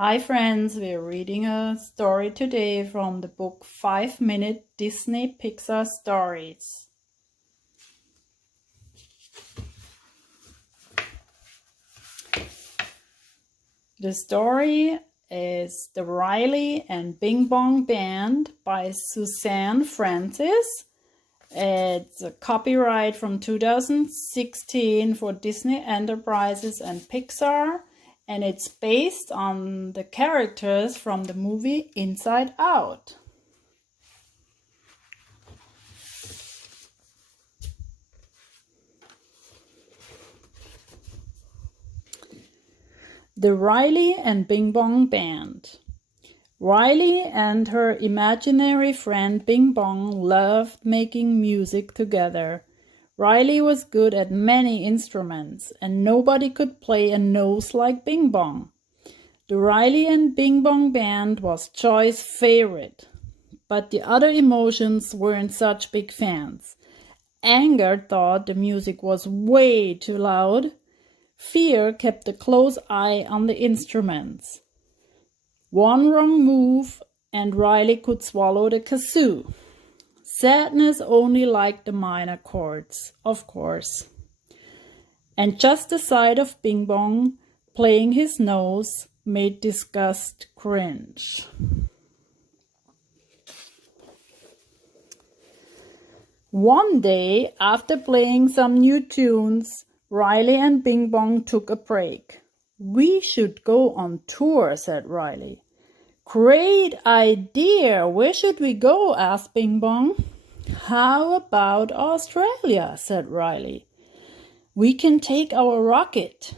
Hi friends, we're reading a story today from the book 5-Minute Disney Pixar Stories. The story is The Riley and Bing Bong Band by Suzanne Francis. It's a copyright from 2016 for Disney Enterprises and Pixar. And it's based on the characters from the movie Inside Out. The Riley and Bing Bong Band. Riley and her imaginary friend Bing Bong loved making music together. Riley was good at many instruments, and nobody could play a nose like Bing Bong. The Riley and Bing Bong Band was Joy's favorite, but the other emotions weren't such big fans. Anger thought the music was way too loud. Fear kept a close eye on the instruments. One wrong move, and Riley could swallow the kazoo. Sadness only liked the minor chords, of course. And just the sight of Bing Bong playing his nose made disgust cringe. One day, after playing some new tunes, Riley and Bing Bong took a break. "We should go on tour," said Riley. "Great idea! Where should we go?" asked Bing Bong. "How about Australia?" said Riley. "We can take our rocket."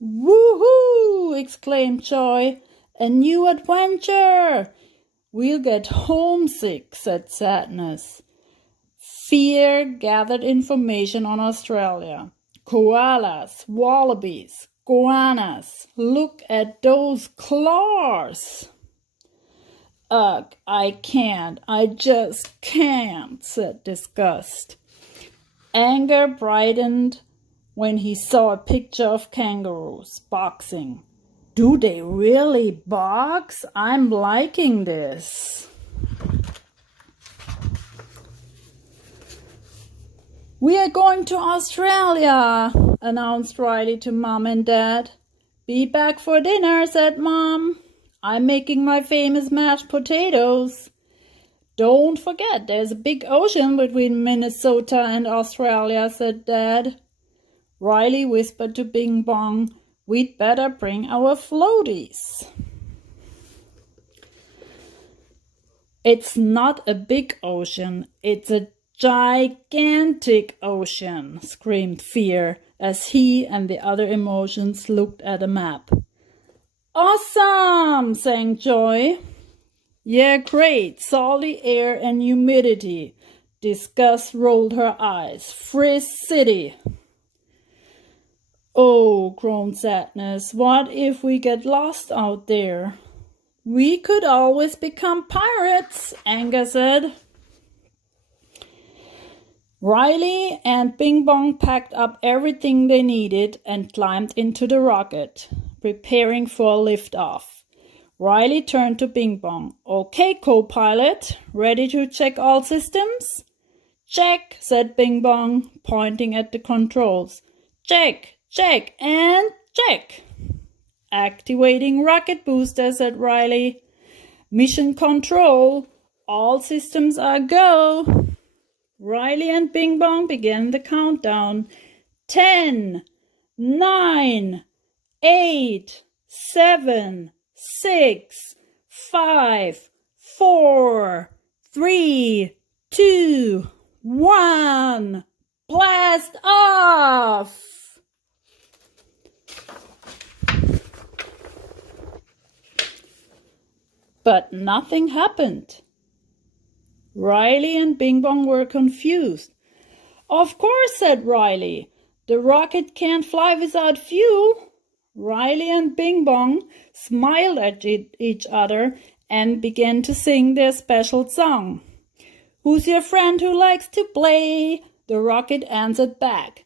"Woohoo!" exclaimed Joy. "A new adventure!" "We'll get homesick," said Sadness. Fear gathered information on Australia. Koalas, wallabies, goannas. Look at those claws. "Ugh, I can't. I just can't," said Disgust. Anger brightened when he saw a picture of kangaroos boxing. "Do they really box? I'm liking this." "We are going to Australia," announced Riley to Mom and Dad. "Be back for dinner," said Mom. "I'm making my famous mashed potatoes." "Don't forget, there's a big ocean between Minnesota and Australia," said Dad. Riley whispered to Bing Bong, "We'd better bring our floaties." "It's not a big ocean, it's a gigantic ocean," screamed Fear as he and the other emotions looked at a map. "Awesome!" sang Joy. "Yeah, great, salty air and humidity." Disgust rolled her eyes. "Frizz City." "Oh," groaned Sadness, "what if we get lost out there?" "We could always become pirates," Anger said. Riley and Bing Bong packed up everything they needed and climbed into the rocket, preparing for liftoff. Riley turned to Bing Bong. "Okay, co-pilot, ready to check all systems?" "Check," said Bing Bong, pointing at the controls. "Check, check, and check." "Activating rocket booster," said Riley. "Mission control, all systems are go." Riley and Bing Bong began the countdown. 10, 9, 8, 7, 6, 5, 4, 3, 2, 1. Blast off! But nothing happened. Riley and Bing Bong were confused. "Of course," said Riley. "The rocket can't fly without fuel." Riley and Bing Bong smiled at each other and began to sing their special song. "Who's your friend who likes to play?" The rocket answered back.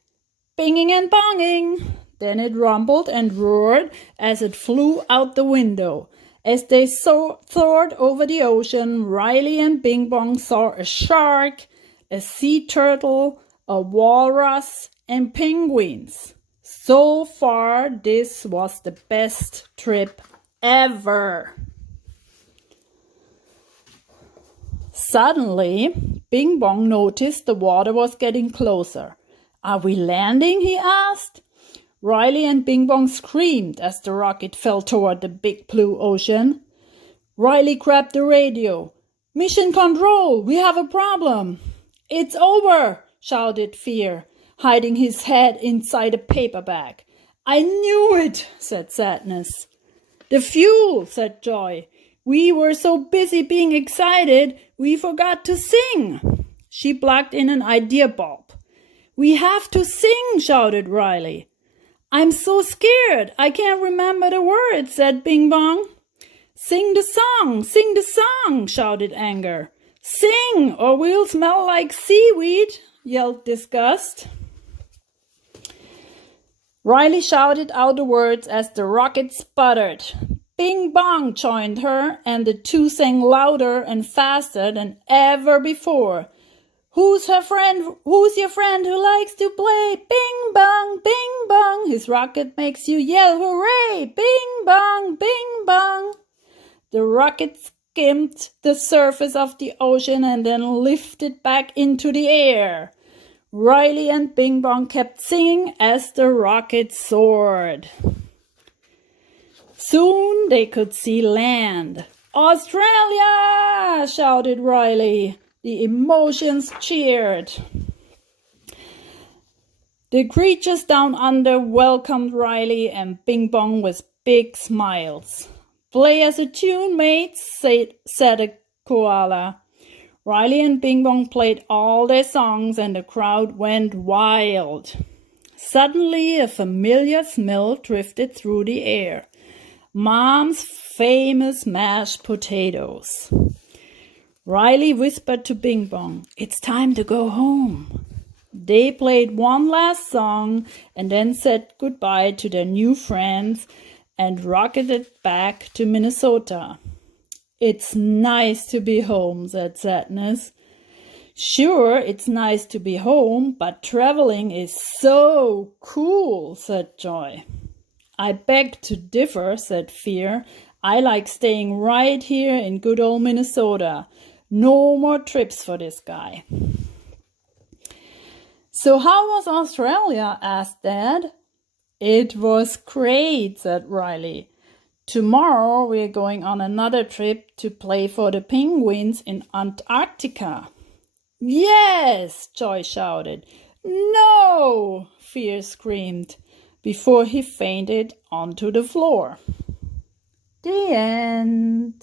"Binging and bonging." Then it rumbled and roared as it flew out the window. As they soared over the ocean, Riley and Bing Bong saw a shark, a sea turtle, a walrus, and penguins. So far, this was the best trip ever. Suddenly, Bing Bong noticed the water was getting closer. "Are we landing?" he asked. Riley and Bing Bong screamed as the rocket fell toward the big blue ocean. Riley grabbed the radio. "Mission control, we have a problem." "It's over," shouted Fear, hiding his head inside a paper bag. "I knew it," said Sadness. "The fuel," said Joy. "We were so busy being excited, we forgot to sing." She plugged in an idea bulb. "We have to sing," shouted Riley. "I'm so scared, I can't remember the words," said Bing Bong. Sing the song, shouted Anger. "Sing, or we'll smell like seaweed," yelled Disgust. Riley shouted out the words as the rocket sputtered. Bing Bong joined her, and the two sang louder and faster than ever before. Who's your friend who likes to play? Bing bong, his rocket makes you yell hooray! Bing bong. The rocket skimmed the surface of the ocean and then lifted back into the air. Riley and Bing Bong kept singing as the rocket soared. Soon they could see land. "Australia!" shouted Riley. The emotions cheered. The creatures down under welcomed Riley and Bing Bong with big smiles. "Play us a tune, mates," said a koala. Riley and Bing Bong played all their songs and the crowd went wild. Suddenly a familiar smell drifted through the air. Mom's famous mashed potatoes. Riley whispered to Bing Bong, "It's time to go home." They played one last song and then said goodbye to their new friends and rocketed back to Minnesota. "It's nice to be home," said Sadness. "Sure, it's nice to be home, but traveling is so cool," said Joy. "I beg to differ," said Fear. "I like staying right here in good old Minnesota. No more trips for this guy." "So how was Australia?" asked Dad. "It was great," said Riley. "Tomorrow we're going on another trip to play for the penguins in Antarctica." "Yes!" Joy shouted. "No!" Fear screamed before he fainted onto the floor. The end.